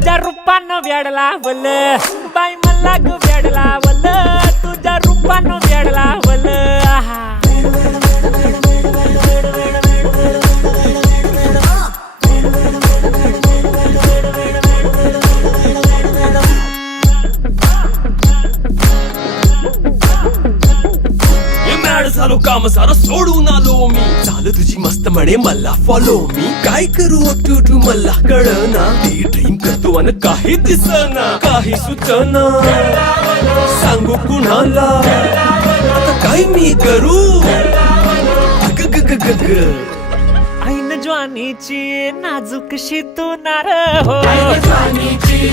तुझ्या रूपानं वेडला वल बाई मला ग वेडला वल तुझ्या रूपानं वेडला वल झालो काम सारा सोडून आलो मी चाल तुझी मस्त म्हणे मला फॉलो मी काय करू अक्टू मला कळना ते ड्रीम करतो आणि काही दिसना काही सुचना सांगू कुणाला आता काय मी करू अग ग ग ग ग ऐन ज्वानीची नाजूक शी तू नार हो ज्वानीची